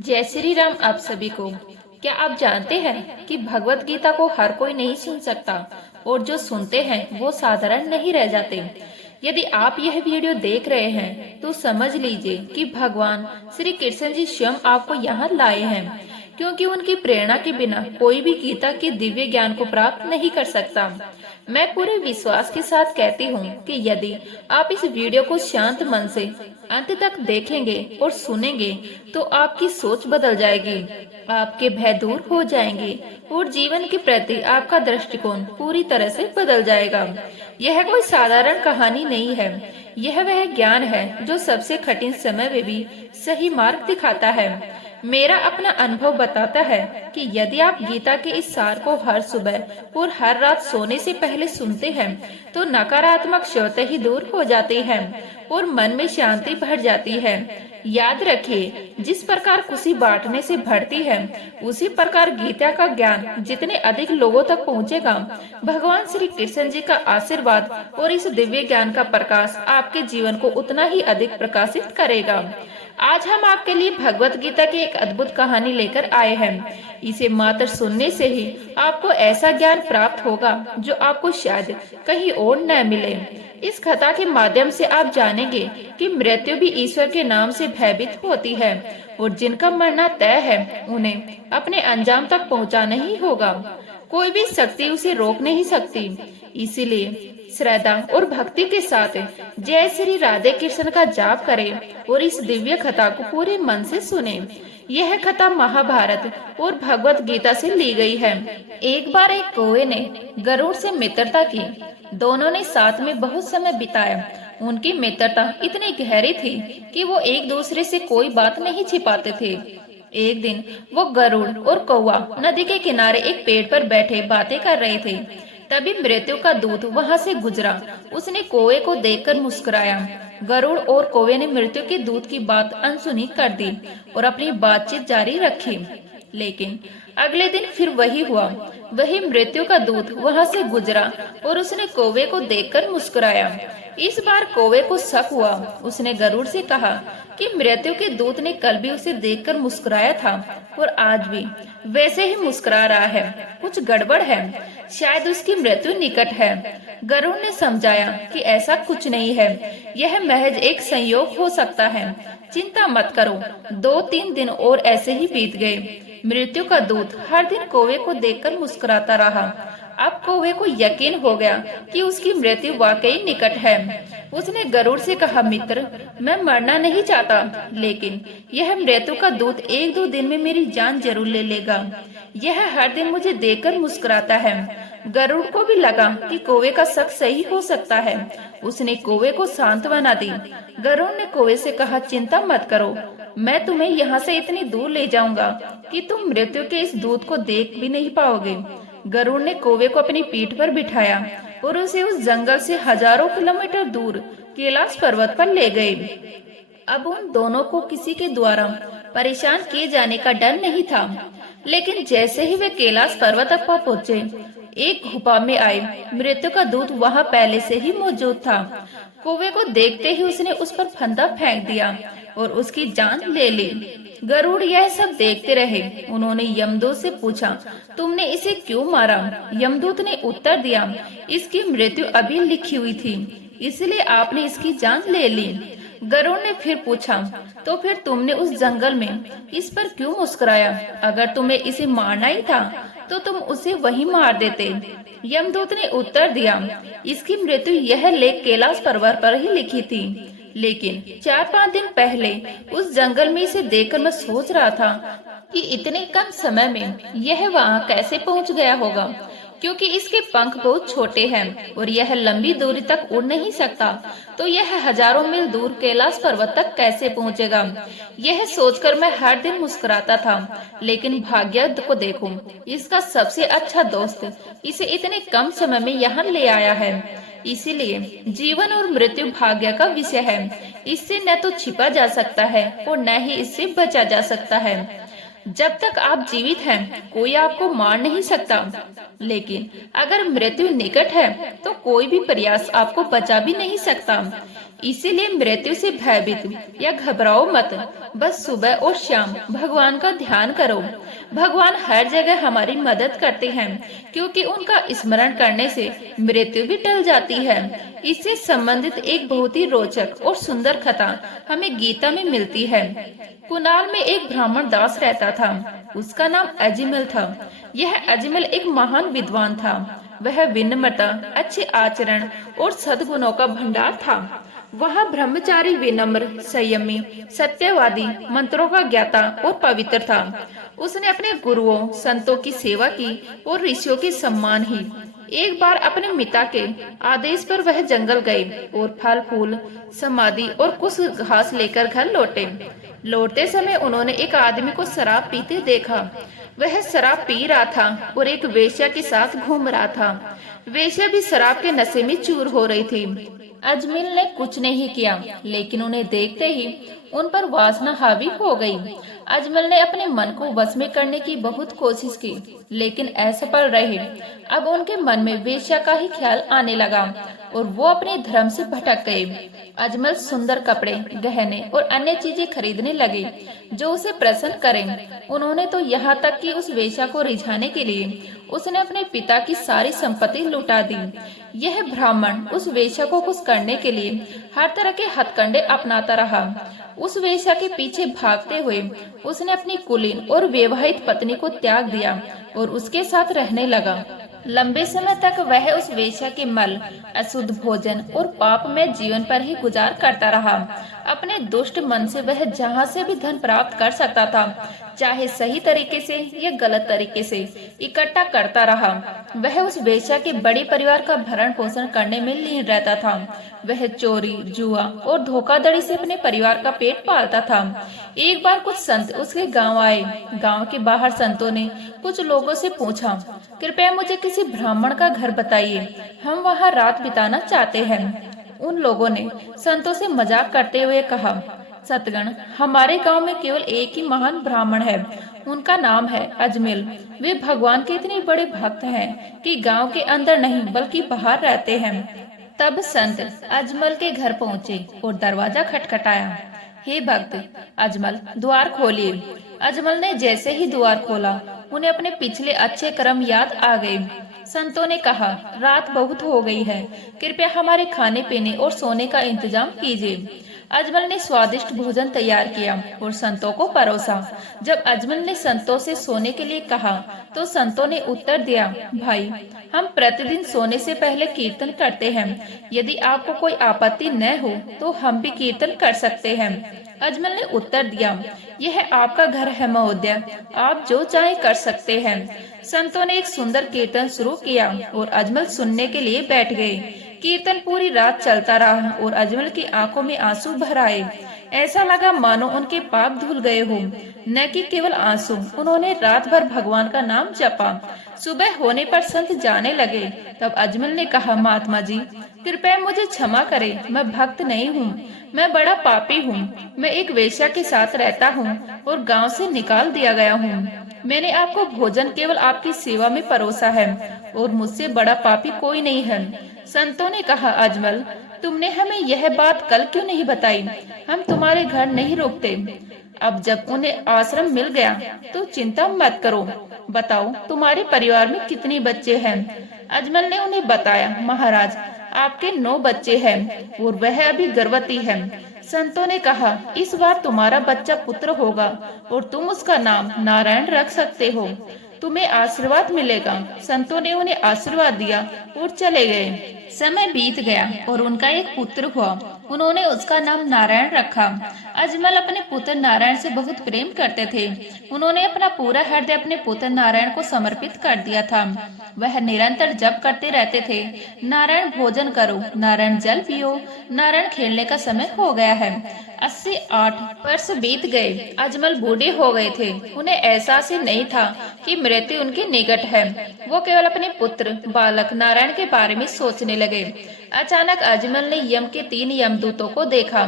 जय श्री राम आप सभी को। क्या आप जानते हैं कि भगवत गीता को हर कोई नहीं सुन सकता और जो सुनते हैं वो साधारण नहीं रह जाते। यदि आप यह वीडियो देख रहे हैं तो समझ लीजिए कि भगवान श्री कृष्ण जी स्वयं आपको यहाँ लाए हैं, क्योंकि उनकी प्रेरणा के बिना कोई भी गीता के दिव्य ज्ञान को प्राप्त नहीं कर सकता। मैं पूरे विश्वास के साथ कहती हूँ कि यदि आप इस वीडियो को शांत मन से अंत तक देखेंगे और सुनेंगे तो आपकी सोच बदल जाएगी, आपके भय दूर हो जाएंगे और जीवन के प्रति आपका दृष्टिकोण पूरी तरह से बदल जाएगा। यह कोई साधारण कहानी नहीं है, यह वह ज्ञान है जो सबसे कठिन समय में भी सही मार्ग दिखाता है। मेरा अपना अनुभव बताता है कि यदि आप गीता के इस सार को हर सुबह और हर रात सोने से पहले सुनते हैं तो नकारात्मक स्वतः ही दूर हो जाते हैं और मन में शांति भर जाती है। याद रखिए, जिस प्रकार खुशी बांटने से बढ़ती है उसी प्रकार गीता का ज्ञान जितने अधिक लोगों तक पहुंचेगा, भगवान श्री कृष्ण जी का आशीर्वाद और इस दिव्य ज्ञान का प्रकाश आपके जीवन को उतना ही अधिक प्रकाशित करेगा। आज हम आपके लिए भगवत गीता की एक अद्भुत कहानी लेकर आए हैं। इसे मात्र सुनने से ही आपको ऐसा ज्ञान प्राप्त होगा जो आपको शायद कहीं और न मिले। इस कथा के माध्यम से आप जानेंगे कि मृत्यु भी ईश्वर के नाम से भयभीत होती है और जिनका मरना तय है उन्हें अपने अंजाम तक पहुंचाना ही होगा। कोई भी शक्ति उसे रोक नहीं सकती। इसीलिए श्रद्धा और भक्ति के साथ जय श्री राधे कृष्ण का जाप करें और इस दिव्य कथा को पूरे मन से सुने। यह कथा महाभारत और भगवत गीता से ली गई है। एक बार एक कौवे ने गरुड़ से मित्रता की। दोनों ने साथ में बहुत समय बिताया। उनकी मित्रता इतनी गहरी थी कि वो एक दूसरे से कोई बात नहीं छिपाते थे। एक दिन वो गरुड़ और कौवा नदी के किनारे एक पेड़ पर बैठे बातें कर रहे थे। तभी मृत्यु का दूत वहां से गुजरा। उसने कौवे को देखकर मुस्कुराया। गरुड़ और कौवे ने मृत्यु के दूत की बात अनसुनी कर दी और अपनी बातचीत जारी रखी। लेकिन अगले दिन फिर वही हुआ। वही मृत्यु का दूत वहां से गुजरा और उसने कौवे को देखकर मुस्कुराया। इस बार कौवे को शक हुआ। उसने गरुड़ से कहा कि मृत्यु के दूत ने कल भी उसे देखकर मुस्कुराया था और आज भी वैसे ही मुस्कुरा रहा है। कुछ गड़बड़ है, शायद उसकी मृत्यु निकट है। गरुड़ ने समझाया कि ऐसा कुछ नहीं है, यह महज एक संयोग हो सकता है। चिंता मत करो। 2-3 दिन और ऐसे ही बीत गए। मृत्यु का दूत हर दिन कौवे को देखकर मुस्कुराता रहा। अब कौवे को यकीन हो गया कि उसकी मृत्यु वाकई निकट है। उसने गरुड़ से कहा, मित्र, मैं मरना नहीं चाहता, लेकिन यह मृत्यु का दूत 1-2 दिन में मेरी जान जरूर ले लेगा। यह हर दिन मुझे देखकर मुस्कुराता है। गरुड़ को भी लगा कि कौवे का शक सही हो सकता है। उसने कौवे को सांत्वना दी। गरुड़ ने कौवे से कहा, चिंता मत करो, मैं तुम्हें यहाँ से इतनी दूर ले जाऊंगा कि तुम मृत्यु के इस दूत को देख भी नहीं पाओगे। गरुड़ ने कौवे को अपनी पीठ पर बिठाया और उसे उस जंगल से हजारों किलोमीटर दूर कैलाश पर्वत पर ले गए। अब उन दोनों को किसी के द्वारा परेशान किए जाने का डर नहीं था। लेकिन जैसे ही वे कैलाश पर्वत तक पहुंचे, एक गुफा में आए। मृत्यु का दूत वहां पहले से ही मौजूद था। कौवे को देखते ही उसने उस पर फंदा फेंक दिया और उसकी जान ले ली। गरुड़ यह सब देखते रहे। उन्होंने यमदूत से पूछा, तुमने इसे क्यों मारा? यमदूत ने उत्तर दिया, इसकी मृत्यु अभी लिखी हुई थी, इसलिए आपने इसकी जान ले ली। गरुड़ ने फिर पूछा, तो फिर तुमने उस जंगल में इस पर क्यों मुस्कुराया? अगर तुम्हें इसे मारना ही था तो तुम उसे वहीं मार देते। यमदूत ने उत्तर दिया, इसकी मृत्यु यह लेख कैलाश पर्वत पर ही लिखी थी, लेकिन 4-5 दिन पहले उस जंगल में इसे देखकर मैं सोच रहा था कि इतने कम समय में यह वहाँ कैसे पहुँच गया होगा, क्योंकि इसके पंख बहुत छोटे हैं और यह लंबी दूरी तक उड़ नहीं सकता, तो यह हजारों मील दूर कैलाश पर्वत तक कैसे पहुँचेगा। यह सोचकर मैं हर दिन मुस्कुराता था। लेकिन भाग्य को देखो, इसका सबसे अच्छा दोस्त इसे इतने कम समय में यहाँ ले आया है। इसीलिए जीवन और मृत्यु भाग्य का विषय है। इससे न तो छिपा जा सकता है और न ही इससे बचा जा सकता है। जब तक आप जीवित हैं, कोई आपको मार नहीं सकता, लेकिन अगर मृत्यु निकट है तो कोई भी प्रयास आपको बचा भी नहीं सकता। इसीलिए मृत्यु से भयभीत या घबराओ मत। बस सुबह और शाम भगवान का ध्यान करो। भगवान हर जगह हमारी मदद करते हैं, क्योंकि उनका स्मरण करने से मृत्यु भी टल जाती है। इससे संबंधित एक बहुत ही रोचक और सुंदर कथा हमें गीता में मिलती है। कुनाल में एक ब्राह्मण दास रहता था। उसका नाम अजमल था। यह अजमल एक महान विद्वान था। वह विनम्रता, अच्छे आचरण और सद्गुणों का भंडार था। वह ब्रह्मचारी, विनम्र, संयमी, सत्यवादी, मंत्रों का ज्ञाता और पवित्र था। उसने अपने गुरुओं, संतों की सेवा की और ऋषियों के सम्मान ही। एक बार अपने पिता के आदेश पर वह जंगल गए और फल फूल, समाधि और कुछ घास लेकर घर लौटे। लौटते समय उन्होंने एक आदमी को शराब पीते देखा। वह शराब पी रहा था और एक वेश्या के साथ घूम रहा था। वेश्या भी शराब के नशे में चूर हो रही थी। अजमल ने कुछ नहीं किया, लेकिन उन्हें देखते ही उन पर वासना हावी हो गई। अजमल ने अपने मन को वश में करने की बहुत कोशिश की, लेकिन असफल रहे। अब उनके मन में वेश्या का ही ख्याल आने लगा और वो अपने धर्म से भटक गए। अजमल सुंदर कपड़े, गहने और अन्य चीजें खरीदने लगे जो उसे प्रसन्न करें। उन्होंने तो यहाँ तक कि उस वेश्या को रिझाने के लिए उसने अपने पिता की सारी संपत्ति लुटा दी। यह ब्राह्मण उस वेश्या को खुश करने के लिए हर तरह के हथकंडे अपनाता रहा। उस वेश्या के पीछे भागते हुए उसने अपनी कुलीन और विवाहित पत्नी को त्याग दिया और उसके साथ रहने लगा। लंबे समय तक वह उस वेश्या के मल, अशुद्ध भोजन और पाप में जीवन पर ही गुजार करता रहा। अपने दुष्ट मन से वह जहाँ से भी धन प्राप्त कर सकता था, चाहे सही तरीके से या गलत तरीके से, इकट्ठा करता रहा। वह उस वेश्या के बड़े परिवार का भरण पोषण करने में लीन रहता था। वह चोरी, जुआ और धोखाधड़ी से अपने परिवार का पेट पालता था। एक बार कुछ संत उसके गांव आए। गांव के बाहर संतों ने कुछ लोगों से पूछा, कृपया मुझे किसी ब्राह्मण का घर बताइए, हम वहां रात बिताना चाहते हैं। उन लोगों ने संतों से मजाक करते हुए कहा, सतगण, हमारे गांव में केवल एक ही महान ब्राह्मण है, उनका नाम है अजमल। वे भगवान के इतने बड़े भक्त हैं कि गांव के अंदर नहीं बल्कि बाहर रहते हैं। तब संत अजमल के घर पहुँचे और दरवाजा खटखटाया। हे भक्त अजमल, द्वार खोलिए। अजमल ने जैसे ही द्वार खोला, उन्हें अपने पिछले अच्छे कर्म याद आ गए। संतों ने कहा, रात बहुत हो गई है, कृपया हमारे खाने पीने और सोने का इंतजाम कीजिए। अजमल ने स्वादिष्ट भोजन तैयार किया और संतों को परोसा। जब अजमल ने संतों से सोने के लिए कहा, तो संतों ने उत्तर दिया, भाई, हम प्रतिदिन सोने से पहले कीर्तन करते हैं। यदि आपको कोई आपत्ति न हो तो हम भी कीर्तन कर सकते हैं। अजमल ने उत्तर दिया, यह आपका घर है महोदय, आप जो चाहे कर सकते हैं। संतों ने एक सुंदर कीर्तन शुरू किया और अजमल सुनने के लिए बैठ गए। कीर्तन पूरी रात चलता रहा और अजमल की आंखों में आंसू भर आए। ऐसा लगा मानो उनके पाप धुल गए हों, न कि केवल आंसू। उन्होंने रात भर भगवान का नाम जपा। सुबह होने पर संत जाने लगे। तब अजमल ने कहा, महात्मा जी, कृपया मुझे क्षमा करें, मैं भक्त नहीं हूँ, मैं बड़ा पापी हूँ। मैं एक वेश्या के साथ रहता हूँ और गांव से निकाल दिया गया हूँ। मैंने आपको भोजन केवल आपकी सेवा में परोसा है और मुझसे बड़ा पापी कोई नहीं है। संतों ने कहा, अजमल, तुमने हमें यह बात कल क्यों नहीं बताई? हम तुम्हारे घर नहीं रुकते। अब जब उन्हें आश्रम मिल गया तो चिंता मत करो। बताओ, तुम्हारे परिवार में कितने बच्चे हैं? अजमल ने उन्हें बताया, महाराज, आपके 9 बच्चे हैं और वह अभी गर्भवती है। संतों ने कहा, इस बार तुम्हारा बच्चा पुत्र होगा और तुम उसका नाम नारायण रख सकते हो। तुम्हें आशीर्वाद मिलेगा। संतों ने उन्हें आशीर्वाद दिया और चले गए। समय बीत गया और उनका एक पुत्र हुआ। उन्होंने उसका नाम नारायण रखा। अजमल अपने पुत्र नारायण से बहुत प्रेम करते थे। उन्होंने अपना पूरा हृदय अपने पुत्र नारायण को समर्पित कर दिया था। वह निरंतर जप करते रहते थे, नारायण भोजन करो, नारायण जल पियो, नारायण खेलने का समय हो गया है। 88 वर्ष बीत गए। अजमल बूढ़े हो गए थे। उन्हें एहसास ही नहीं था कि मृत्यु उनके निकट है। वो केवल अपने पुत्र बालक नारायण के बारे में सोचने लगे। अचानक अजमल ने यम के 3 यमदूतों को देखा।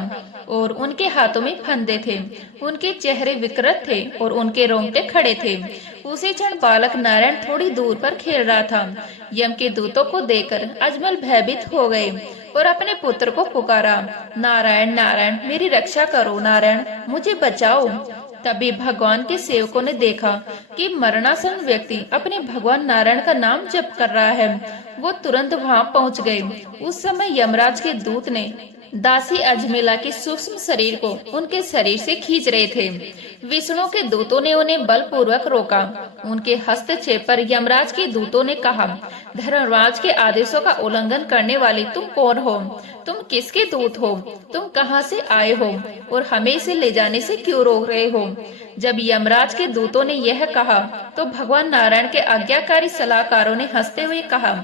और उनके हाथों में फंदे थे। उनके चेहरे विकृत थे और उनके रोंगटे खड़े थे। उसी क्षण बालक नारायण थोड़ी दूर पर खेल रहा था। यम के दूतों को देखकर अजमल भयभीत हो गए और अपने पुत्र को पुकारा, नारायण नारायण मेरी रक्षा करो, नारायण मुझे बचाओ। तभी भगवान के सेवकों ने देखा कि मरणासन व्यक्ति अपने भगवान नारायण का नाम जप कर रहा है। वो तुरंत वहां पहुंच गए। उस समय यमराज के दूत ने दासी अजमेला के सूक्ष्म शरीर को उनके शरीर से खींच रहे थे। विष्णु के दूतों ने उन्हें बलपूर्वक रोका। उनके हस्तक्षेप पर यमराज के दूतों ने कहा, धर्मराज के आदेशों का उल्लंघन करने वाले तुम कौन हो? तुम किसके दूत हो? तुम कहां से आए हो और हमें इसे ले जाने से क्यों रोक रहे हो? जब यमराज के दूतों ने यह कहा तो भगवान नारायण के आज्ञाकारी सलाहकारों ने हंसते हुए कहा,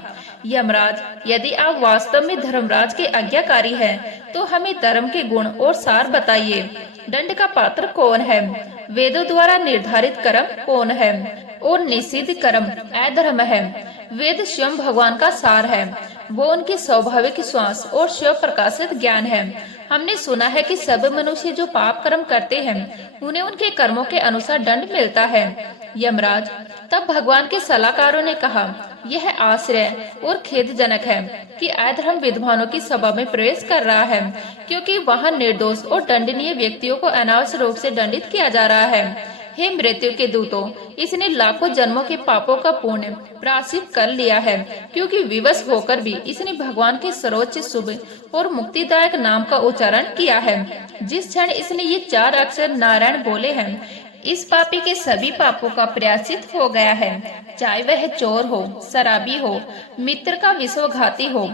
यमराज यदि आप वास्तव में धर्मराज के आज्ञाकारी हैं तो हमें धर्म के गुण और सार बताइए। दंड का पात्र कौन है? वेदों द्वारा निर्धारित कर्म कौन है और निषिद्ध कर्म अधर्म है। वेद स्वयं भगवान का सार है। वो उनकी स्वाभाविक श्वास और स्व प्रकाशित ज्ञान है। हमने सुना है कि सब मनुष्य जो पाप कर्म करते हैं उन्हें उनके कर्मों के अनुसार दंड मिलता है। यमराज तब भगवान के सलाहकारों ने कहा, यह आश्चर्य और खेदजनक है कि अधर्म विद्वानों की सभा में प्रवेश कर रहा है, क्योंकि वहां निर्दोष और दंडनीय व्यक्तियों को अनावश्यक रूप से दंडित किया जा रहा है। हे मृत्यु के दूतों, इसने लाखों जन्मों के पापों का पुण्य प्रायश्चित कर लिया है, क्योंकि विवश होकर भी इसने भगवान के सर्वोच्च शुभ और मुक्तिदायक नाम का उच्चारण किया है। जिस क्षण इसने ये 4 अक्षर नारायण बोले हैं, इस पापी के सभी पापों का प्रायश्चित हो गया है। चाहे वह चोर हो, शराबी हो, मित्र का विश्वघाती हो,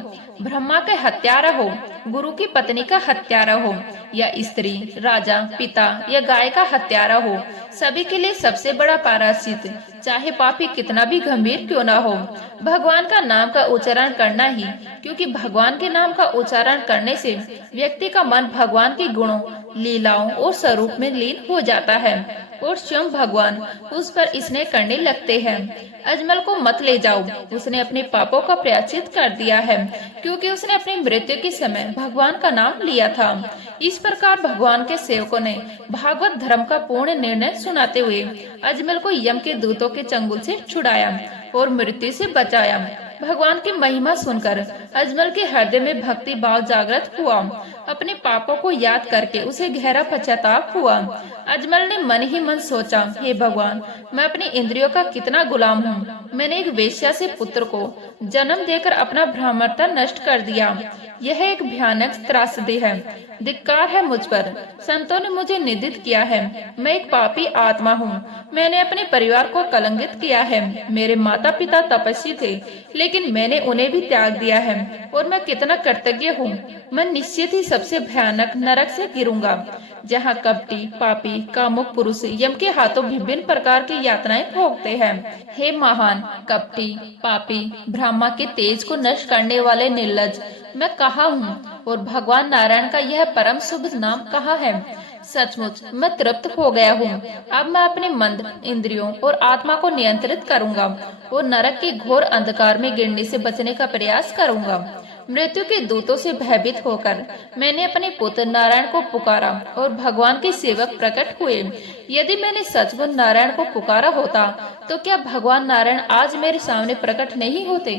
ब्रह्मा का हत्यारा हो, गुरु की पत्नी का हत्यारा हो, या स्त्री, राजा, पिता या गाय का हत्यारा हो, सभी के लिए सबसे बड़ा प्रायश्चित, चाहे पापी कितना भी गंभीर क्यों ना हो, भगवान का नाम का उच्चारण करना ही, क्योंकि भगवान के नाम का उच्चारण करने से व्यक्ति का मन भगवान के गुणों, लीलाओं और स्वरूप में लीन हो जाता है और स्वयं भगवान उस पर स्नेह करने लगते हैं। अजमल को मत ले जाओ, उसने अपने पापों का प्रायश्चित कर दिया है, क्योंकि उसने अपनी मृत्यु के समय भगवान का नाम लिया था। इस प्रकार भगवान के सेवकों ने भागवत धर्म का पूर्ण निर्णय सुनाते हुए अजमल को यम के दूतों के चंगुल से छुड़ाया और मृत्यु से बचाया। भगवान की महिमा सुनकर अजमल के हृदय में भक्ति भाव जागृत हुआ। अपने पापों को याद करके उसे गहरा पश्चाताप हुआ। अजमल ने मन ही मन सोचा, हे भगवान, मैं अपनी इंद्रियों का कितना गुलाम हूँ। मैंने एक वेश्या से पुत्र को जन्म देकर अपना ब्राह्मणता नष्ट कर दिया। यह एक भयानक त्रासदी है। धिक्कार है मुझ पर। संतों ने मुझे निंदित किया है। मैं एक पापी आत्मा हूँ। मैंने अपने परिवार को कलंकित किया है। मेरे माता पिता तपस्वी थे, लेकिन मैंने उन्हें भी त्याग दिया है। और मैं कितना कृतज्ञ हूँ। मैं निश्चित ही सबसे भयानक नरक से गिरूंगा, जहाँ कपटी, पापी, कामुक पुरुष यम के हाथों विभिन्न प्रकार की यातनाएं भोगते हैं। हे महान, कपटी, पापी, ब्रह्मा के तेज को नष्ट करने वाले निर्लज, मैं कहाँ हूँ और भगवान नारायण का यह परम शुभ नाम कहाँ है? सचमुच मैं तृप्त हो गया हूँ। अब मैं अपने मन, इंद्रियों और आत्मा को नियंत्रित करूँगा और नरक के घोर अंधकार में गिरने से बचने का प्रयास करूँगा। मृत्यु के दूतों से भयभीत होकर मैंने अपने पुत्र नारायण को पुकारा और भगवान के सेवक प्रकट हुए। यदि मैंने सचमुच नारायण को पुकारा होता तो क्या भगवान नारायण आज मेरे सामने प्रकट नहीं होते?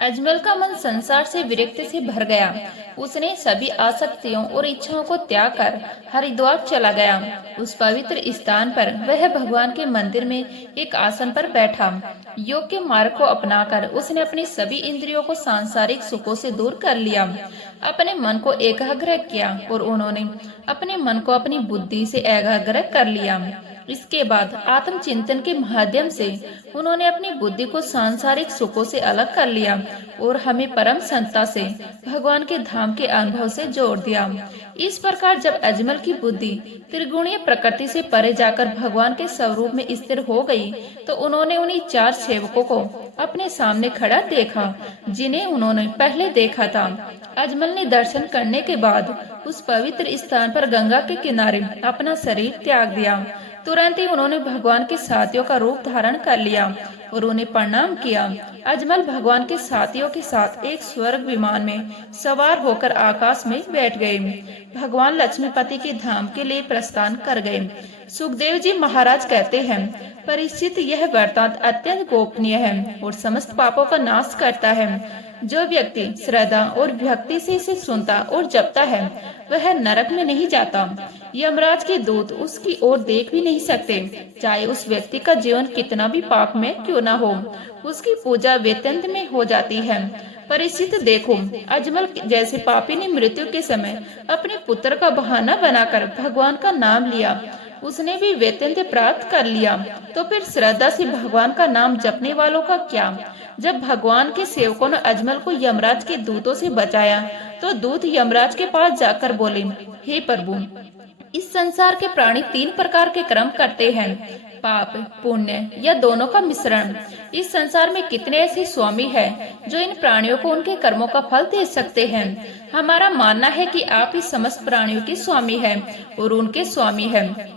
अजमल का मन संसार से विरक्ति से भर गया। उसने सभी आसक्तियों और इच्छाओं को त्याग कर हरिद्वार चला गया। उस पवित्र स्थान पर वह भगवान के मंदिर में एक आसन पर बैठा। योग के मार्ग को अपनाकर उसने अपनी सभी इंद्रियों को सांसारिक सुखों से दूर कर लिया। अपने मन को एकाग्र किया और उन्होंने अपने मन को अपनी बुद्धि से एकाग्र कर लिया। इसके बाद आत्मचिंतन के माध्यम से उन्होंने अपनी बुद्धि को सांसारिक सुखों से अलग कर लिया और हमें परम संता से भगवान के धाम के अनुभव से जोड़ दिया। इस प्रकार जब अजमल की बुद्धि त्रिगुणीय प्रकृति से परे जाकर भगवान के स्वरूप में स्थिर हो गई, तो उन्होंने उन्हीं 4 सेवकों को अपने सामने खड़ा देखा, जिन्हें उन्होंने पहले देखा था। अजमल ने दर्शन करने के बाद उस पवित्र स्थान पर गंगा के किनारे अपना शरीर त्याग दिया। तुरंत ही उन्होंने भगवान के साथियों का रूप धारण कर लिया और उन्हें प्रणाम किया। अजमल भगवान के साथियों के साथ एक स्वर्ग विमान में सवार होकर आकाश में बैठ गए। भगवान लक्ष्मीपति के धाम के लिए प्रस्थान कर गए। सुखदेव जी महाराज कहते हैं, परीक्षित, यह वृत्तांत अत्यंत गोपनीय है और समस्त पापों का नाश करता है। जो व्यक्ति श्रद्धा और भक्ति से इसे सुनता और जपता है वह नरक में नहीं जाता। यमराज के दूत उसकी ओर देख भी नहीं सकते, चाहे उस व्यक्ति का जीवन कितना भी पाप में क्यों न हो। उसकी पूजा वेतंत में हो जाती है। परीक्षित देखो, अजमल जैसे पापी ने मृत्यु के समय अपने पुत्र का बहाना बनाकर भगवान का नाम लिया, उसने भी वेतन प्राप्त कर लिया। तो फिर श्रद्धा से भगवान का नाम जपने वालों का क्या। जब भगवान के सेवकों ने अजमल को यमराज के दूतों से बचाया तो दूत यमराज के पास जाकर बोले, हे प्रभु, इस संसार के प्राणी 3 प्रकार के कर्म करते हैं, पाप, पुण्य या दोनों का मिश्रण। इस संसार में कितने ऐसे स्वामी हैं जो इन प्राणियों को उनके कर्मों का फल दे सकते हैं। हमारा मानना है कि आप इस समस्त प्राणियों के स्वामी हैं और उनके स्वामी हैं।